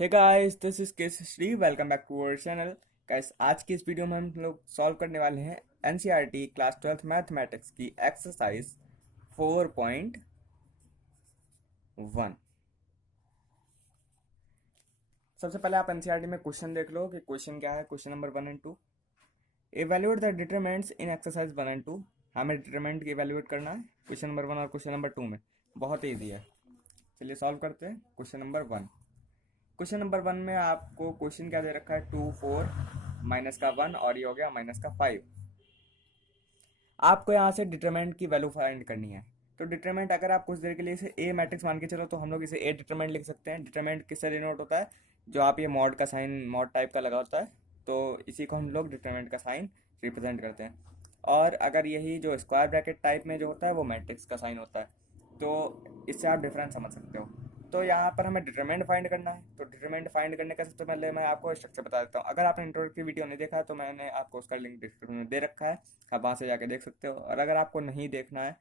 Hey guys, this is केस श्री। Welcome back to our channel. Guys, आज की इस वीडियो में हम लोग सॉल्व करने वाले हैं एनसीईआरटी क्लास 12th मैथमेटिक्स की एक्सरसाइज 4.1। सबसे पहले आप एनसीईआरटी में क्वेश्चन देख लो कि क्वेश्चन क्या है। Question number 1 and 2, evaluate the determinants in exercise 1 and 2। हमें डिटरमिनेंट की एवेल्यूएट करना है क्वेश्चन नंबर 1 और क्वेश्चन नंबर 2 में। बहुत ईजी है, चलिए सॉल्व करते हैं। क्वेश्चन नंबर 1 में आपको क्वेश्चन क्या दे रखा है, 2 4 -1 और ये हो गया -5। आपको यहाँ से डिटरमिनेंट की वैल्यू फाइंड करनी है। तो डिटरमिनेंट अगर आप कुछ देर के लिए इसे ए मैट्रिक्स मान के चलो तो हम लोग इसे ए डिटरमिनेंट लिख सकते हैं। डिटरमिनेंट किससे डिनोट होता है, जो आप ये मॉड का साइन मॉड टाइप का लगा होता है, तो इसी को हम लोग डिटरमिनेंट का साइन रिप्रेजेंट करते हैं। और अगर यही जो स्क्वायर ब्रैकेट टाइप में जो होता है वो मैट्रिक्स का साइन होता है। तो इससे आप डिफरेंस समझ सकते हो। तो यहाँ पर हमें डिटरमिनेंट फाइंड करना है। तो डिटरमिनेंट फाइंड करने का सबसे पहले मैं आपको स्ट्रक्चर बता देता हूँ। अगर आपने इंट्रोडक्टरी वीडियो नहीं देखा है तो मैंने आपको उसका लिंक डिस्क्रिप्शन में दे रखा है, आप वहाँ से जाके देख सकते हो। और अगर आपको नहीं देखना है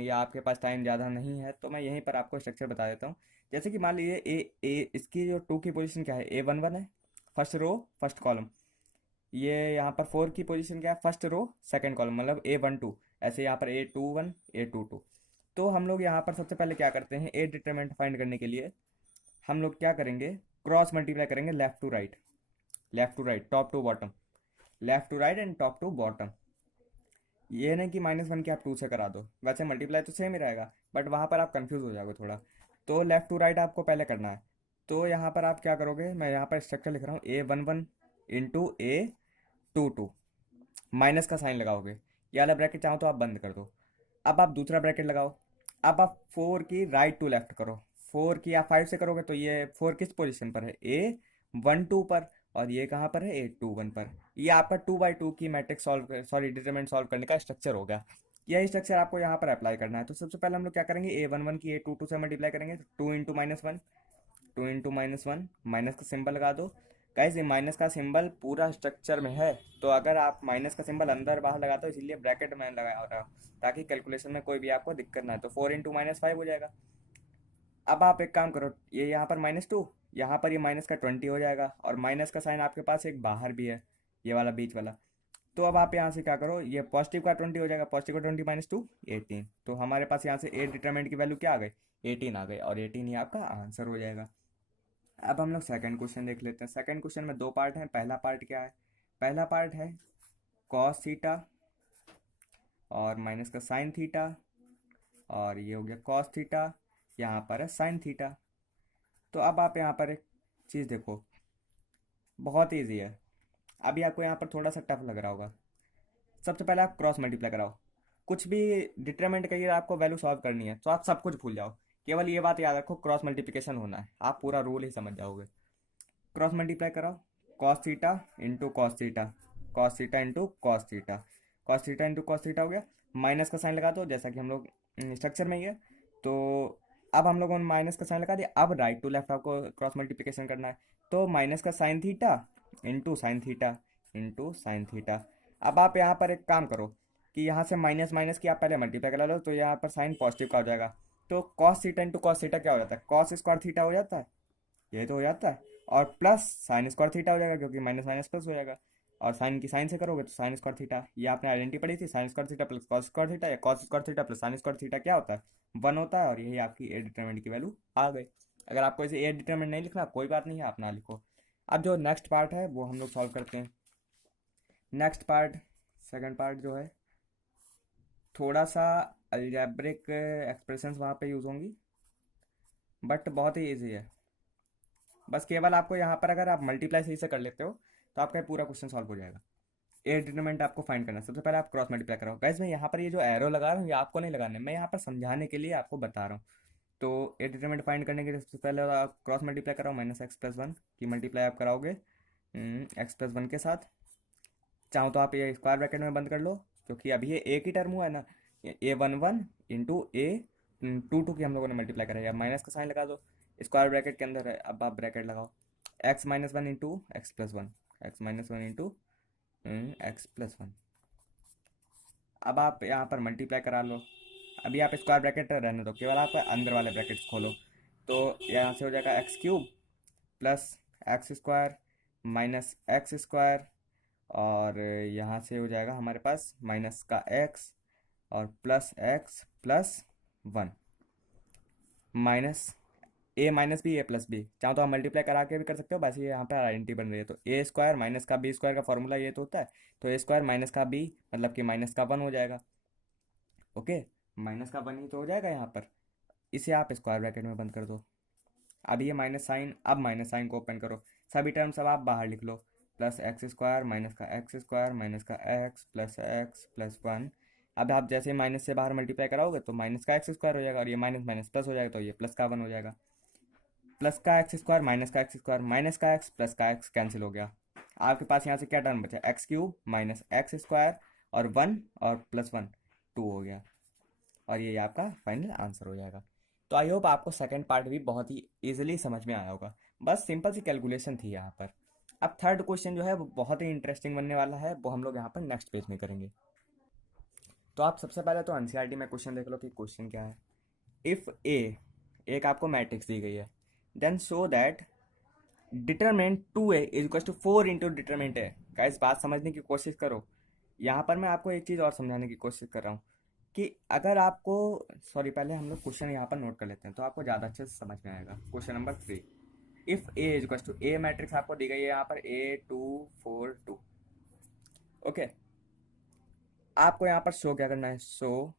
या आपके पास टाइम ज़्यादा नहीं है तो मैं यहीं पर आपको स्ट्रक्चर बता देता हूँ। जैसे कि मान लीजिए ए ए इसकी जो 2 की पोजीशन क्या है, A11 है, फर्स्ट रो फर्स्ट कॉलम। ये यहाँ पर 4 की पोजीशन क्या है, फर्स्ट रो सेकंड कॉलम, मतलब A12। ऐसे यहाँ पर A21 A22। तो हम लोग यहाँ पर सबसे पहले क्या करते हैं, ए डिटरमिनेंट फाइंड करने के लिए हम लोग क्या करेंगे, क्रॉस मल्टीप्लाई करेंगे left to right, left to right, top to bottom, left to right and top to bottom. ये नहीं कि -1 की आप 2 से करा दो, वैसे मल्टीप्लाई तो सेम ही रहेगा बट वहाँ पर आप कंफ्यूज हो जाओगे थोड़ा। तो लेफ्ट टू राइट आपको पहले करना है। तो यहाँ पर आप क्या करोगे, मैं यहाँ पर स्ट्रक्चर लिख रहा हूँ, A11 इंटू A22, माइनस का साइन लगाओगे। ये वाला ब्रैकेट चाहो तो आप बंद कर दो। अब आप दूसरा ब्रैकेट लगाओ। अब आप 4 की राइट टू लेफ्ट करो। 4 की आप 5 से करोगे तो ये 4 किस पोजीशन पर है, A12 पर, और ये कहाँ पर है, A21 पर। ये आपका 2 by 2 की matrix solve, sorry determinant solve करने का स्ट्रक्चर हो गया। यही स्ट्रक्चर आपको यहाँ पर अप्लाई करना है। तो सबसे पहले हम लोग क्या करेंगे, A11 की A22 से मल्टीप्लाई करेंगे, तो 2 × -1, माइनस का सिंबल लगा दो। गाइस, ये माइनस का सिंबल पूरा स्ट्रक्चर में है, तो अगर आप माइनस का सिंबल अंदर बाहर लगाते हो इसीलिए ब्रैकेट में लगा रहा हूँ, ताकि कैलकुलेशन में कोई भी आपको दिक्कत ना हो। तो 4 × -5 हो जाएगा। अब आप एक काम करो, ये यहाँ पर -2, यहाँ पर ये माइनस का 20 हो जाएगा, और माइनस का साइन आपके पास एक बाहर भी है, ये वाला बीच वाला। तो अब आप यहाँ से क्या करो, ये पॉजिटिव का 20 हो जाएगा, पॉजिटिव का 20 -2 18। तो हमारे पास यहाँ से ए डिटरमिनेंट की वैल्यू क्या आ गई, 18 आ गई, और 18 ही आपका आंसर हो जाएगा। अब हम लोग सेकंड क्वेश्चन देख लेते हैं। सेकंड क्वेश्चन में 2 पार्ट हैं। पहला पार्ट क्या है, पहला पार्ट है कॉस थीटा और माइनस का साइन थीटा, और ये हो गया कॉस थीटा, यहाँ पर है साइन थीटा। तो अब आप यहाँ पर एक चीज़ देखो, बहुत ईजी है। अभी आपको यहाँ पर थोड़ा सा टफ लग रहा होगा। सबसे पहले आप क्रॉस मल्टीप्लाई कराओ। कुछ भी डिटरमिनेंट करिए, आपको वैल्यू सॉल्व करनी है तो आप सब कुछ भूल जाओ, केवल ये बात याद रखो, क्रॉस मल्टीप्लिकेशन होना है, आप पूरा रूल ही समझ जाओगे। क्रॉस मल्टीप्लाई कराओ, cos theta into cos theta, cos theta into cos theta, cos theta into cos theta हो गया। माइनस का साइन लगा दो, जैसा कि हम लोग स्ट्रक्चर में ही है। तो अब हम लोगों ने माइनस का साइन लगा दिया। अब राइट टू लेफ्ट आपको क्रॉस मल्टीप्लिकेशन करना है। तो माइनस का sine theta into sine theta into sine theta. अब आप यहाँ पर एक काम करो कि यहाँ से माइनस माइनस की आप पहले मल्टीप्लाई करा लो, तो यहाँ पर साइन पॉजिटिव का हो जाएगा। तो cos theta into cos theta क्या हो जाता है, कॉस स्क्वायर थीटा हो जाता है, ये तो हो जाता है। और प्लस साइन स्क्वायर थीटा हो जाएगा, क्योंकि माइनस माइनस प्लस हो जाएगा। और साइन की साइन से करोगे तो साइन स्क्वायर थीटा, ये आपने आइडेंटिटी पढ़ी थी, sine square theta plus cos square theta, या cos square theta plus sine square theta क्या होता है, 1 होता है। और यही आपकी ए डिटरमिनेंट की वैल्यू आ गई। अगर आपको इसे ए डिटरमिनेंट नहीं लिखना कोई बात नहीं है, आप ना लिखो। अब जो नेक्स्ट पार्ट है वो हम लोग सॉल्व करते हैं। नेक्स्ट पार्ट, सेकंड पार्ट जो है, थोड़ा सा अलजेब्रिक एक्सप्रेशंस वहाँ पे यूज़ होंगी, बट बहुत ही ईजी है। बस केवल आपको यहाँ पर अगर आप मल्टीप्लाई सही से कर लेते हो तो आपका ये पूरा क्वेश्चन सॉल्व हो जाएगा। ए डिटरमिनेंट आपको फाइंड करना है। सबसे पहले आप क्रॉस मल्टीप्लाई कराओ। गाइस, मैं यहाँ पर ये जो एरो लगा रहा हूँ ये आपको नहीं लगाना है, मैं यहाँ पर समझाने के लिए आपको बता रहा हूँ। तो ए डिटरमिनेंट फाइंड करने के लिए सबसे पहले आप क्रॉस मल्टीप्लाई कराओ, -x+1 की मल्टीप्लाई आप कराओगे x+1 के साथ। चाहो तो आप ये स्क्वायर ब्रैकेट में बंद कर लो, क्योंकि अभी ये एक ही टर्म हुआ है ना। A11 इंटू A22 की हम लोगों ने मल्टीप्लाई कराई। अब माइनस का साइन लगा दो, स्क्वायर ब्रैकेट के अंदर है, अब आप ब्रैकेट लगाओ, x-1 into x+1, x-1 into x+1। अब आप यहाँ पर मल्टीप्लाई करा लो। अभी आप स्क्वायर ब्रैकेट रहने दो, केवल आप अंदर वाले ब्रैकेट्स खोलो। तो यहाँ से हो जाएगा x³ plus x square minus x square, और यहाँ से हो जाएगा हमारे पास माइनस का एक्स और plus x plus one, minus a minus b a plus b, चाहो तो आप मल्टीप्लाई करा के भी कर सकते हो, बस ये यहाँ पे आइडेंटिटी बन रही है। तो ए स्क्वायर माइनस का बी स्क्वायर का फॉर्मूला ये तो होता है, तो ए स्क्वायर माइनस का बी मतलब कि माइनस का वन हो जाएगा। ओके, माइनस का वन ही तो हो जाएगा यहाँ पर, इसे आप स्क्वायर ब्रैकेट में बंद कर दो। अब ये माइनस साइन, अब माइनस साइन को ओपन करो, सभी टर्म्स अब आप बाहर लिख लो, प्लस एक्स स्क्वायर माइनस का एक्स स्क्वायर माइनस का एक्स प्लस वन। अब आप जैसे माइनस से बाहर मल्टीप्लाई कराओगे तो माइनस का एक्स स्क्वायर हो जाएगा, और ये माइनस माइनस प्लस हो जाएगा, तो ये प्लस का वन हो जाएगा। प्लस का एक्स स्क्वायर माइनस का एक्स स्क्वायर माइनस का एक्स प्लस का एक्स कैंसिल हो गया। आपके पास यहाँ से क्या टर्म बचा, x cube minus x square और वन और प्लस वन, टू हो गया, और ये आपका फाइनल आंसर हो जाएगा। तो आई होप आपको सेकंड पार्ट भी बहुत ही इजीली समझ में आया होगा, बस सिंपल सी कैलकुलेशन थी यहाँ पर। अब थर्ड क्वेश्चन जो है वो बहुत ही इंटरेस्टिंग बनने वाला है, वो हम लोग यहाँ पर नेक्स्ट पेज में करेंगे। तो आप सबसे पहले तो एनसीईआरटी में क्वेश्चन देख लो कि क्वेश्चन क्या है। इफ ए, एक आपको मैट्रिक्स दी गई है, then show that determinant 2a is equal to 4 into determinant A. Guys बात समझने की कोशिश करो, यहाँ पर मैं आपको एक चीज़ और समझाने की कोशिश कर रहा हूँ कि अगर आपको, सॉरी पहले हम लोग क्वेश्चन यहाँ पर नोट कर लेते हैं तो आपको ज़्यादा अच्छे से समझ में आएगा। Question number 3, if A is equal to, A matrix आपको दी गई है यहाँ पर A2 4 2। ओके, आपको यहाँ पर शो क्या करना है, शो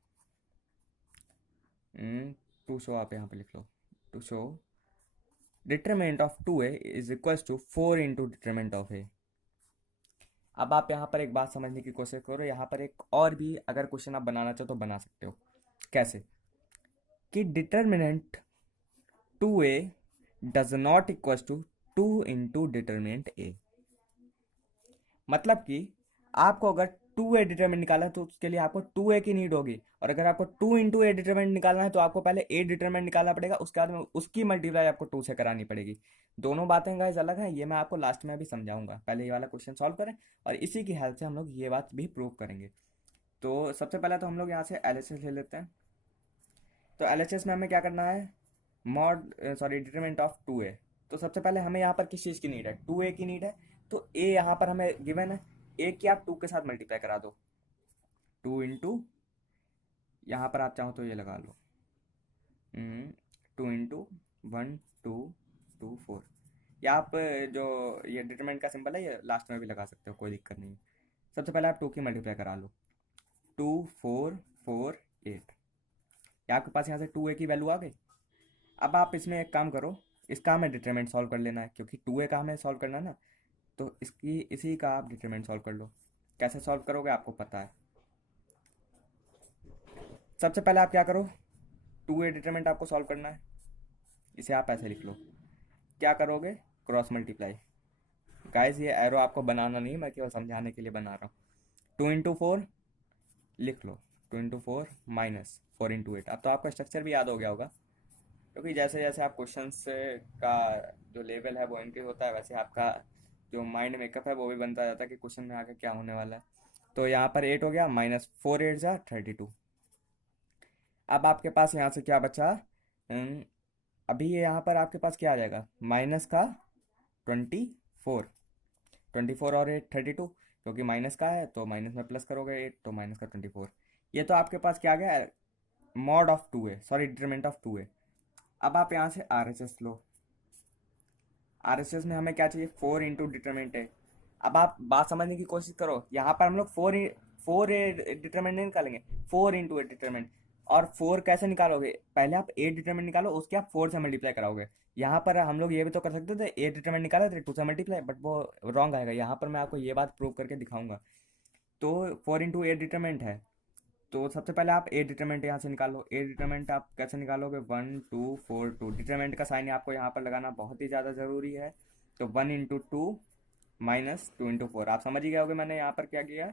टू शो, आप यहाँ पर लिख लो, to show determinant of 2a is equal to 4 into determinant of a। अब आप यहाँ पर एक बात समझने की कोशिश करो, यहाँ पर एक और भी अगर क्वेश्चन आप बनाना चाहो तो बना सकते हो। कैसे कि determinant 2a does not equal to 2 into determinant a। मतलब कि आपको अगर 2a डिटरमिनेंट निकालना है तो उसके लिए आपको 2a की नीड होगी, और अगर आपको 2 इंटू ए डिटरमिनेंट निकालना है तो आपको पहले a डिटरमिनेंट निकालना पड़ेगा, उसके बाद में उसकी मल्टीप्लाई आपको 2 से करानी पड़ेगी। दोनों बातें गाइस अलग हैं, ये मैं आपको लास्ट में भी समझाऊंगा, पहले ये वाला क्वेश्चन सॉल्व करें और इसी की हेल्प से हम लोग ये बात भी प्रूव करेंगे। तो सबसे पहले तो हम लोग यहाँ से एलएचएस ले लेते हैं। तो एलएचएस में हमें क्या करना है, mod sorry determinant of 2a। तो सबसे पहले हमें यहाँ पर किस चीज़ की नीड है, 2a की नीड है, तो a यहाँ पर हमें गिवन है, a की आप 2 के साथ मल्टीप्लाई करा दो, 2 इंटू, यहाँ पर आप चाहो तो ये लगा लो 2 इंटू 1 2 2 4, या आप जो ये डिटरमिनेंट का सिंबल है ये लास्ट में भी लगा सकते हो, कोई दिक्कत नहीं। सबसे पहले आप 2 की मल्टीप्लाई करा लो, 2 4 4 8, या आपके पास यहाँ से 2a की वैल्यू आ गई। अब आप इसमें एक काम करो, इसका हमें डिटरमिनेंट सॉल्व कर लेना है, क्योंकि 2a का हमें सॉल्व करना है ना, तो इसकी इसी का आप डिटरमिनेंट सॉल्व कर लो। कैसे सॉल्व करोगे आपको पता है। सबसे पहले आप क्या करो, 2a डिटरमिनेंट आपको सॉल्व करना है, इसे आप ऐसे लिख लो, क्या करोगे, क्रॉस मल्टीप्लाई। गाइस ये एरो आपको बनाना नहीं, मैं केवल समझाने के लिए बना रहा हूँ। 2 इंटू 4 लिख लो, 2 इंटू 4 माइनस 4 इंटू 8। अब तो आपका स्ट्रक्चर भी याद हो गया होगा, क्योंकि जैसे जैसे आप क्वेश्चंस का जो लेवल है वो इंक्रीज होता है, वैसे आपका जो माइंड मेकअप है वो भी बनता जाता है कि क्वेश्चन में आगे क्या होने वाला है। तो यहाँ पर 8 हो गया, माइनस 4 8 जा 32। अब आपके पास यहाँ से क्या बचा, अभी ये यहाँ पर आपके पास क्या आ जाएगा, माइनस का 24, 24 और 8 32, क्योंकि माइनस का है तो माइनस में प्लस करोगे 8 तो माइनस का 24। ये तो आपके पास क्या आ गया, mod of 2a, sorry determinant of 2a। अब आप यहाँ से RHS लो, RHS में हमें क्या चाहिए, 4 इंटू डिटरमिनेंट है। अब आप बात समझने की कोशिश करो, यहाँ पर हम लोग 4 डिटरमिनेंट नहीं निकालेंगे, 4 इंटू ए डिटरमिनेंट। और 4 कैसे निकालोगे, पहले आप ए डिटरमिनेंट निकालो, उसके आप 4 से मल्टीप्लाई कराओगे। यहाँ पर हम लोग ये भी तो कर सकते थे, ए डिटरमिनेंट निकाला थे 2 से मल्टीप्लाई, बट वो रॉन्ग आएगा। यहाँ पर मैं आपको ये बात प्रूव करके दिखाऊंगा। तो 4 इंटू ए डिटरमिनेंट है, तो सबसे पहले आप ए डिटरमिनेंट यहाँ से निकालो। ए डिटरमिनेंट आप कैसे निकालोगे, 1 2 4 2, डिटरमिनेंट का साइन आपको यहाँ पर लगाना बहुत ही ज़्यादा ज़रूरी है। तो 1 इंटू 2 माइनस 2 इंटू 4, आप समझ ही गए होगे मैंने यहाँ पर क्या किया।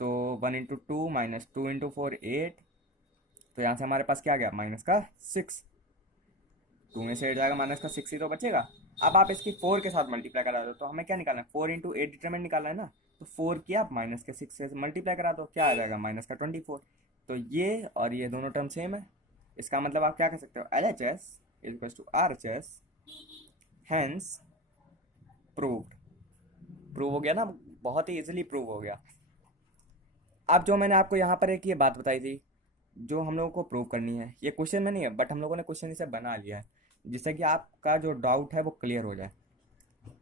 तो 1 इंटू 2 माइनस 2 इंटू 4 8, तो यहाँ से हमारे पास क्या आ गया, माइनस का 6। 2 में से 8 जाएगा, माइनस का 6 ही तो बचेगा। अब आप इसकी 4 के साथ मल्टीप्लाई करा दो, तो हमें क्या निकालना है, 4 इंटू 8 डिटरमिनेंट निकालना है ना, तो 4 की आप माइनस के 6 से मल्टीप्लाई करा दो, क्या आ जाएगा, माइनस का 24। तो ये और ये दोनों टर्म सेम है, इसका मतलब आप क्या कह सकते हो, L H S is to R H S hence proved. Prove हो गया ना, बहुत ही इजीली प्रूव हो गया। अब जो मैंने आपको यहाँ पर एक ये बात बताई थी जो हम लोगों को प्रूव करनी है, ये क्वेश्चन में नहीं है बट हम लोगों ने क्वेश्चन इसे बना लिया है जिससे कि आपका जो डाउट है वो क्लियर हो जाए।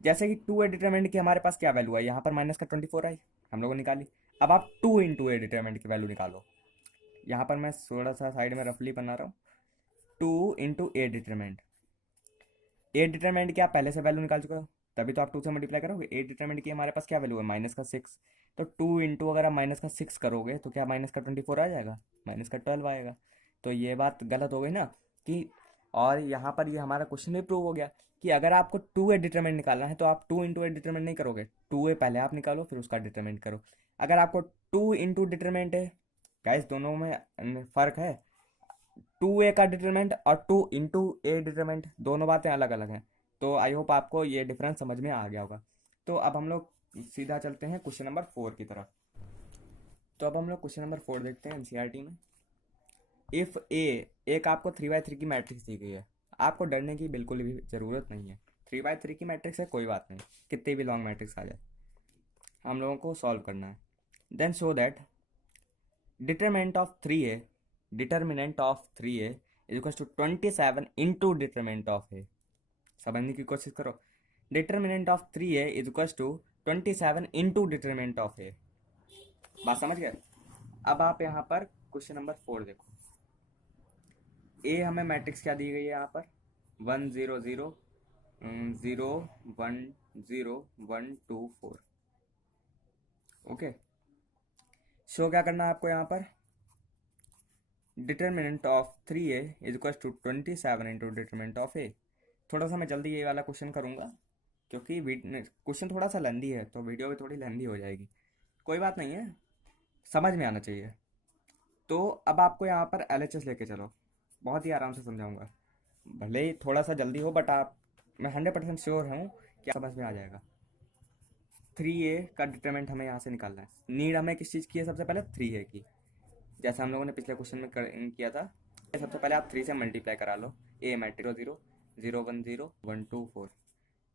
जैसे कि टू ए डिटरमिनेंट की हमारे पास क्या वैल्यू है, यहाँ पर माइनस का 24 आई, हम लोगों ने निकाली। अब आप टू इंटू ए डिटरमिनेंट की वैल्यू निकालो। यहाँ पर मैं थोड़ा सा साइड में रफली बना रहा हूँ। टू इंटू ए डिटरमिनेंट, ए डिटरमिनेंट की आप पहले से वैल्यू निकाल चुके हो, तभी तो आप टू से मल्टीप्लाई करोगे। ए डिटरमिनेंट की हमारे पास क्या वैल्यू है, माइनस का 6। तो टू इंटू अगर आप माइनस का 6 करोगे तो क्या माइनस का 24 आ जाएगा, माइनस का 12 आएगा। तो ये बात गलत हो गई ना कि, और यहाँ पर ये हमारा क्वेश्चन भी प्रूव हो गया कि अगर आपको टू ए डिटरमिनेंट निकालना है तो आप टू इंटू ए डिटरमिनेंट नहीं करोगे, टू ए पहले आप निकालो फिर उसका डिटरमिनेंट करो। अगर आपको टू इंटू डिटरमिनेंट है, गाइस दोनों में फ़र्क है। टू ए का डिटरमिनेंट और टू इंटू ए डिटरमिनेंट दोनों बातें अलग अलग हैं। तो आई होप आपको ये डिफरेंस समझ में आ गया होगा। तो अब हम लोग सीधा चलते हैं क्वेश्चन नंबर 4 की तरफ। तो अब हम लोग क्वेश्चन नंबर 4 देखते हैं एनसीईआरटी में। इफ़ ए, एक आपको 3x3 की मैट्रिक्स दी गई है, आपको डरने की बिल्कुल भी ज़रूरत नहीं है। 3x3 की मैट्रिक्स है, कोई बात नहीं, कितनी भी लॉन्ग मैट्रिक्स आ जाए, हम लोगों को सॉल्व करना है। Then show that determinant of 3a, determinant of 3a is equal to 27 into determinant of a. समझने की कोशिश करो। Determinant of 3a is equal to 27 into determinant of a. बात समझ गए। अब आप यहाँ पर क्वेश्चन नंबर 4 देखो। ए हमें मैट्रिक्स क्या दी गई है यहाँ पर, 1 0 0 0 1 0 1 2 4। ओके, शो क्या करना है आपको यहाँ पर, determinant of 3a is equal to 27 into determinant of a. थोड़ा सा मैं जल्दी ये वाला क्वेश्चन करूँगा क्योंकि क्वेश्चन थोड़ा सा लेंदी है तो वीडियो भी थोड़ी लेंदी हो जाएगी, कोई बात नहीं है, समझ में आना चाहिए। तो अब आपको यहाँ पर एलएचएस लेके चलो, बहुत ही आराम से समझाऊंगा, भले ही थोड़ा सा जल्दी हो बट आप, मैं 100% श्योर हूँ कि समझ में आ जाएगा। 3a का डिटरमिनेंट हमें यहाँ से निकालना है। नीड हमें किस चीज़ की है, सबसे पहले 3a की, जैसा हम लोगों ने पिछले क्वेश्चन में किया था। सबसे पहले आप 3 से मल्टीप्लाई करा लो। ए मैट्रिक्स 0 0 1 0 1 2 4।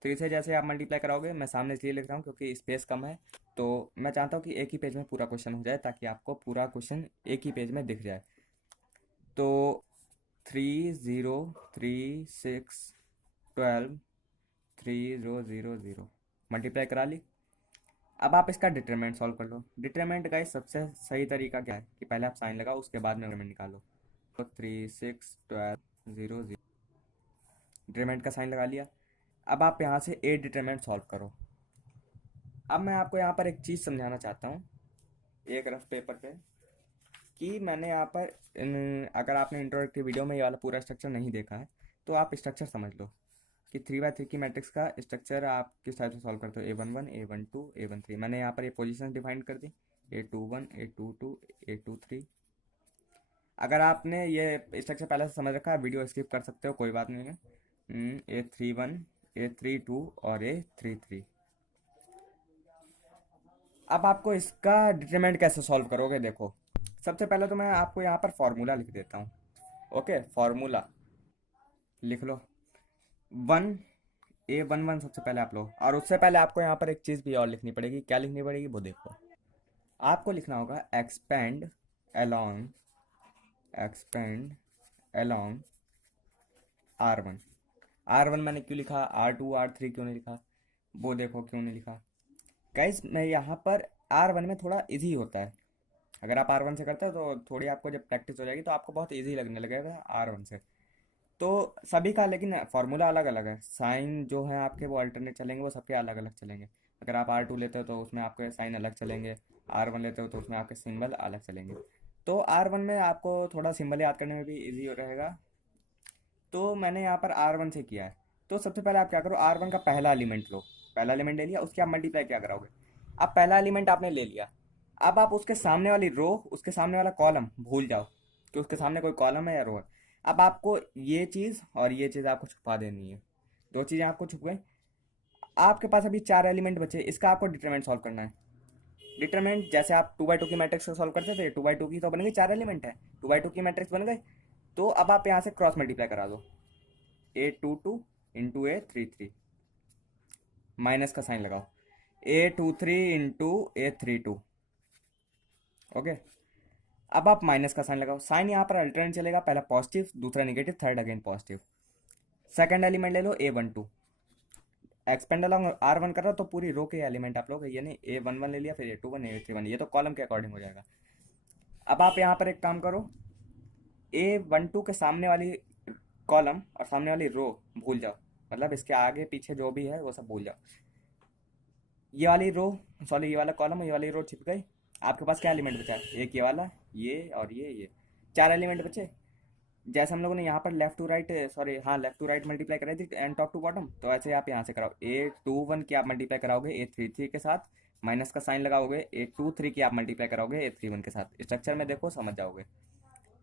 3 से जैसे आप मल्टीप्लाई कराओगे, मैं सामने इसलिए लिख रहा हूँ क्योंकि स्पेस कम है, तो मैं चाहता हूँ कि एक ही पेज में पूरा क्वेश्चन हो जाए ताकि आपको पूरा क्वेश्चन एक ही पेज में दिख जाए। तो 3 0 3 6 12 3 0 0 0 मल्टीप्लाई करा ली। अब आप इसका डिटरमिनेंट सॉल्व कर लो। डिटरमिनेंट का सबसे सही तरीका क्या है कि पहले आप साइन लगाओ उसके बाद में डिटरमिनेंट निकालो। तो 3 6 12 0 0 डिटरमिनेंट का साइन लगा लिया। अब आप यहाँ से ए डिटरमिनेंट सॉल्व करो। अब मैं आपको यहाँ पर एक चीज़ समझाना चाहता हूँ एक रफ पेपर पे, कि मैंने यहाँ पर अगर आपने इंट्रोडक्टरी वीडियो में ये वाला पूरा स्ट्रक्चर नहीं देखा है तो आप स्ट्रक्चर समझ लो कि 3x3 की मैट्रिक्स का स्ट्रक्चर आप किस टाइप से सॉल्व करते हो। A11 A12 A13, मैंने यहाँ पर ये पोजीशन डिफाइन कर दी, A21 A22 A23। अगर आपने ये स्ट्रक्चर पहले से समझ रखा है, वीडियो स्किप कर सकते हो, कोई बात नहीं है। A31 A32 और A33। अब आपको इसका डिटरमिनेंट कैसे सॉल्व करोगे, देखो सबसे पहले तो मैं आपको यहाँ पर फॉर्मूला लिख देता हूँ। ओके, फॉर्मूला लिख लो। 1 A11 सबसे पहले आप लो, और उससे पहले आपको यहाँ पर एक चीज़ भी और लिखनी पड़ेगी। क्या लिखनी पड़ेगी वो देखो, आपको लिखना होगा एक्सपेंड अलोंग R1। R1 मैंने क्यों लिखा, R2 R3 क्यों नहीं लिखा, वो देखो क्यों नहीं लिखा। गाइस मैं यहाँ पर R1 में थोड़ा इजी होता है, अगर आप R1 से करते हो तो थोड़ी आपको जब प्रैक्टिस हो जाएगी तो आपको बहुत इजी लगने लगेगा R1 से। तो सभी का लेकिन फार्मूला अलग अलग है, साइन जो है आपके वो अल्टरनेट चलेंगे, वो सबके अलग अलग चलेंगे। अगर आप R2 लेते हो तो उसमें आपके साइन अलग चलेंगे, R1 लेते हो तो उसमें आपके सिंबल अलग चलेंगे। तो R1 में आपको थोड़ा सिंबल याद करने में भी इजी रहेगा, तो मैंने यहाँ पर R1 से किया है। तो सबसे पहले आप क्या करो, R1 का पहला एलिमेंट लो, पहला एलिमेंट ले लिया, उसके आप मल्टीप्लाई क्या कराओगे। अब पहला एलिमेंट आपने ले लिया, अब आप उसके सामने वाली रो, उसके सामने वाला कॉलम भूल जाओ कि उसके सामने कोई कॉलम है या रो है। अब आपको ये चीज़ और ये चीज़ आपको छुपा देनी है, दो चीज़ें आपको छुप गई। आपके पास अभी 4 एलिमेंट बचे, इसका आपको डिटरमिनेंट सॉल्व करना है। डिटरमिनेंट जैसे आप 2x2 की मैट्रिक्स को सॉल्व करते थे, 2x2 की तो बन गई, 4 एलिमेंट है, 2x2 की मैट्रिक्स बन गई। तो अब आप यहाँ से क्रॉस मल्टीप्लाई करा दो, A22 इंटू A33, माइनस का साइन लगाओ, A23 इंटू A32। ओके, अब आप माइनस का साइन लगाओ, साइन यहाँ पर अल्टरनेट चलेगा, पहला पॉजिटिव दूसरा negative third again positive. Second element ले लो A12, एक्सपेंड अलॉन्ग R1 कर रहा हो तो पूरी रो के एलिमेंट आप लोग, यानी A11 ले लिया, फिर A21 A31, ये तो कॉलम के अकॉर्डिंग हो जाएगा। अब आप यहाँ पर एक काम करो, A12 के सामने वाली कॉलम और सामने वाली रो भूल जाओ, मतलब इसके आगे पीछे जो भी है वो सब भूल जाओ। ये वाली रो, सॉरी ये वाला कॉलम, ये वाली रो छिप गई। आपके पास क्या एलिमेंट बचा? एक ये वाला, ये और ये चार एलिमेंट बचे। जैसे हम लोगों ने यहाँ पर लेफ्ट टू राइट, सॉरी हाँ लेफ्ट टू राइट मल्टीप्लाई कराई थी एंड टॉप टू बॉटम, तो ऐसे आप यहाँ से कराओ। A21 की आप मल्टीप्लाई कराओगे A33 के साथ, माइनस का साइन लगाओगे। A23 की आप मल्टीप्लाई कराओगे A31 के साथ। स्ट्रक्चर में देखो समझ जाओगे।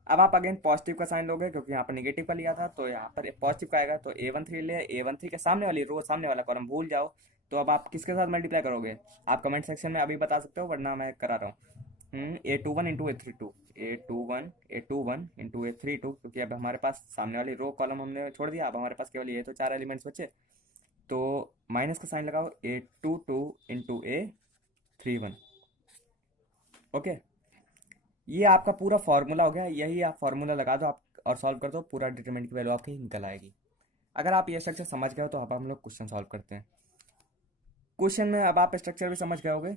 अब आप अगेन पॉजिटिव का साइन लोगे, क्योंकि यहाँ पर निगेटिव का लिया था, तो यहाँ पर पॉजिटिव का आएगा, तो A13 ले, A13 के सामने वाली रो, सामने वाला कॉलम भूल जाओ। तो अब आप किसके साथ मल्टीप्लाई करोगे? आप कमेंट सेक्शन में अभी बता सकते हो, वरना मैं करा रहा हूँ। A21 into A32, A21 into A32, क्योंकि अब हमारे पास सामने वाली रो कॉलम हमने छोड़ दिया, अब हमारे पास केवल ये तो चार एलिमेंट्स बचे। तो माइनस का साइन लगाओ, A22 इंटू A31। ओके, ये आपका पूरा फार्मूला हो गया। यही आप फार्मूला लगा दो आप और सॉल्व कर दो, पूरा डिटरमिनेंट की वैल्यू आपकी निकल आएगी। अगर आप ये स्ट्रक्चर समझ गए हो तो अब हम लोग क्वेश्चन सॉल्व करते हैं। क्वेश्चन में अब आप स्ट्रक्चर भी समझ गए होगे,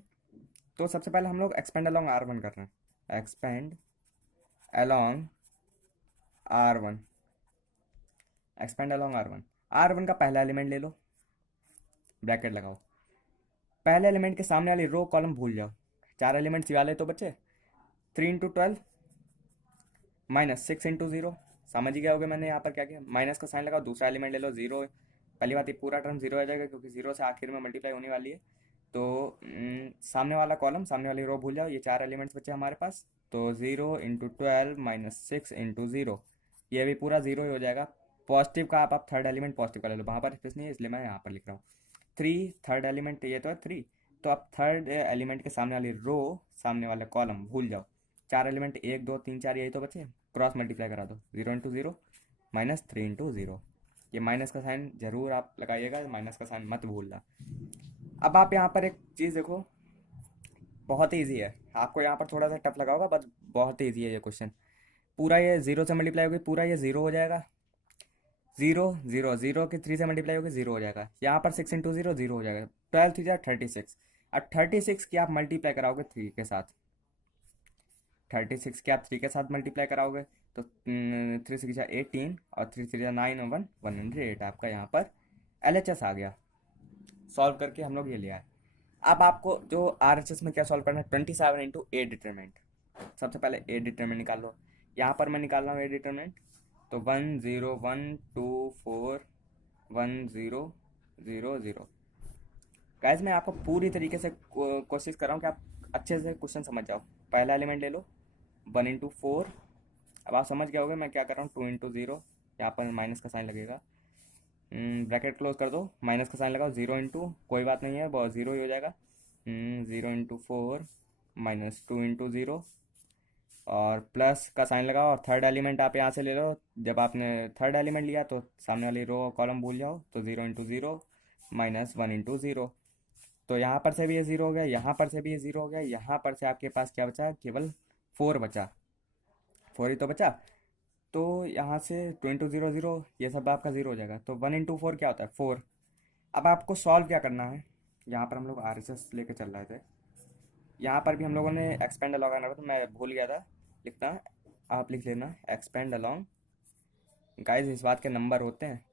तो सबसे पहले हम लोग एक्सपेंड अलॉन्ग R1 कर रहे हैं। Expand along R1, expand along R1। R1 का पहला एलिमेंट ले लो, ब्रैकेट लगाओ। पहले एलिमेंट के सामने वाली रो कॉलम भूल जाओ, चार एलिमेंट्स वाले तो बचे। 3 इंटू 12 माइनस 6 इंटू 0, समझ ही गए होगे मैंने यहाँ पर क्या किया। माइनस का साइन लगाओ, दूसरा एलिमेंट ले लो 0। पहली बात ये पूरा टर्म 0 आ जाएगा, क्योंकि 0 से आखिर में मल्टीप्लाई होने वाली है। तो सामने वाला कॉलम, सामने वाली रो भूल जाओ। ये चार एलिमेंट्स बचे हमारे पास, तो 0 इंटू 12 माइनस 6 इंटू 0, ये भी पूरा 0 ही हो जाएगा। पॉजिटिव का आप थर्ड एलिमेंट पॉजिटिव का ले लो, वहाँ पर स्पेस नहीं है इसलिए मैं यहाँ पर लिख रहा हूँ। 3 थर्ड एलिमेंट, ये तो है 3, तो आप थर्ड एलिमेंट के सामने वाली रो, सामने वाला कॉलम भूल जाओ। चार एलिमेंट 1 2 3 4 यही तो बचे, क्रॉस मल्टीप्लाई करा दो। 0 इंटू 0 माइनस 3 इंटू 0, ये माइनस का साइन जरूर आप लगाइएगा, माइनस का साइन मत भूलना। अब आप यहाँ पर एक चीज़ देखो, बहुत ईजी है। आपको यहाँ पर थोड़ा सा टफ लगा होगा, बट बहुत ईजी है ये क्वेश्चन। पूरा ये 0 से मल्टीप्लाई होगी, पूरा ये 0 हो जाएगा। 0 0 0 के 3 से मल्टीप्लाई होगी, 0 हो जाएगा। यहाँ पर 6 इंटू 0 0 हो जाएगा। 12 3 36। अब 36 की आप मल्टीप्लाई कराओगे 3 के साथ, 36 के आप 3 के साथ मल्टीप्लाई कराओगे तो 3 6 18 और 3 3 9 और 1 108, आपका यहाँ पर LHS आ गया। सॉल्व करके हम लोग ये लिया है। अब आपको जो RHS में क्या सॉल्व करना है, 27 इंटू A डिटरमिनेंट। सबसे पहले A डिटरमिनेंट निकाल लो। यहाँ पर मैं निकाल रहा हूँ A डिटरमिनेंट, तो 1 0 1 2 4 1 0 0 0। गाइस मैं आपको पूरी तरीके से कोशिश कर रहा हूँ कि आप अच्छे से क्वेश्चन समझ जाओ। पहला एलिमेंट ले लो, 1 इंटू 4। अब आप समझ गए होगे मैं क्या कर रहा हूँ। 2 इंटू 0, यहाँ पर माइनस का साइन लगेगा, ब्रैकेट क्लोज कर दो, माइनस का साइन लगाओ। 0 इंटू, कोई बात नहीं है, बहुत 0 ही हो जाएगा। 0 इंटू 4 माइनस 2 इंटू 0 और प्लस का साइन लगाओ। और थर्ड एलिमेंट आप यहाँ से ले लो। जब आपने थर्ड एलिमेंट लिया तो सामने वाली रो कॉलम भूल जाओ, तो 0 इंटू 0 माइनस 1 इंटू 0। तो यहाँ पर से भी ये 0 हो गया, यहाँ पर से भी ये 0 हो गया, यहाँ पर से आपके पास क्या बचा? केवल 4 बचा, 4 ही तो बचा। तो यहाँ से 2 इंटू 0 0, ये सब आपका 0 हो जाएगा। तो 1 इंटू 4 क्या होता है? 4। अब आपको सॉल्व क्या करना है, यहाँ पर हम लोग RHS लेके चल रहे थे, यहाँ पर भी हम लोगों ने एक्सपेंड अलॉन्ग करना था, तो मैं भूल गया था लिखना, आप लिख लेना एक्सपेंड अलॉन्ग। गाइस इस बात के नंबर होते हैं,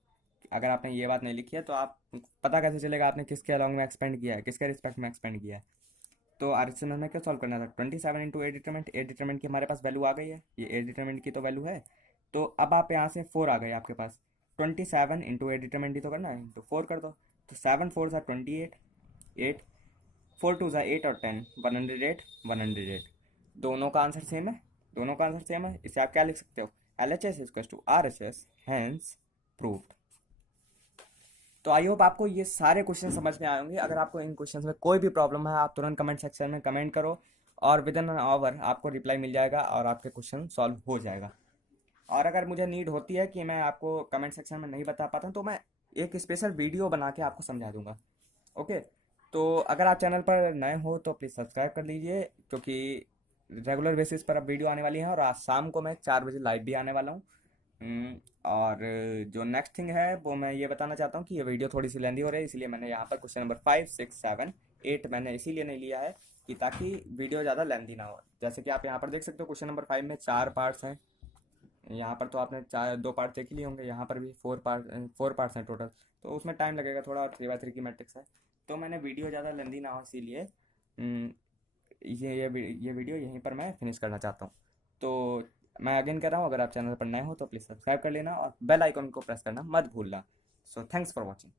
अगर आपने ये बात नहीं लिखी है तो आप पता कैसे चलेगा आपने किसके अलॉन्ग में एक्सपेंड किया है, किसके रिस्पेक्ट में एक्सपेंड किया है। तो RHS में हमें क्या सॉल्व करना था? 27 into A determinant. A determinant की हमारे पास वैल्यू आ गई है, ये A डिटरमिनेंट की तो वैल्यू है। तो अब आप यहाँ से 4 आ गए आपके पास। 27 इंटू A डिटरमिनेंट ही तो करना है, तो 4 कर दो। तो 7 4 सा 28, 8 4 2 सा 8 और 10 108 108। दोनों का आंसर सेम है, दोनों का आंसर सेम है। इसे आप क्या लिख सकते हो? LHS equal to RHS, hence proved. तो आई होप आपको ये सारे क्वेश्चन समझ में आए होंगे। अगर आपको इन क्वेश्चंस में कोई भी प्रॉब्लम है, आप तुरंत कमेंट सेक्शन में कमेंट करो और विद इन एन आवर आपको रिप्लाई मिल जाएगा और आपके क्वेश्चन सॉल्व हो जाएगा। और अगर मुझे नीड होती है कि मैं आपको कमेंट सेक्शन में नहीं बता पाता हूँ, तो मैं एक स्पेशल वीडियो बना के आपको समझा दूंगा। ओके। तो अगर आप चैनल पर नए हो तो प्लीज़ सब्सक्राइब कर लीजिए, क्योंकि रेगुलर बेसिस पर अब वीडियो आने वाली है, और आज शाम को मैं 4 बजे लाइव भी आने वाला हूँ। और जो नेक्स्ट थिंग है वो मैं ये बताना चाहता हूँ कि ये वीडियो थोड़ी सी लेंदी हो रही है, इसलिए मैंने यहाँ पर क्वेश्चन नंबर 5, 6, 7, 8 मैंने इसीलिए नहीं लिया है कि ताकि वीडियो ज़्यादा लेंदी ना हो। जैसे कि आप यहाँ पर देख सकते हो क्वेश्चन नंबर 5 में 4 पार्ट्स हैं। यहाँ पर तो आपने 2 पार्ट देख ही लिए होंगे, यहाँ पर भी 4 पार्ट्स हैं टोटल। तो उसमें टाइम लगेगा थोड़ा, और 3x3 की मैट्रिक्स है। तो मैंने वीडियो ज़्यादा लेंदी ना हो इसीलिए हम्म, ये वीडियो यहीं पर मैं फिनिश करना चाहता हूँ। तो मैं अगेन कह रहा हूँ, अगर आप चैनल पर नए हो तो प्लीज़ सब्सक्राइब कर लेना और बेल आइकन को प्रेस करना मत भूलना। So thanks for watching.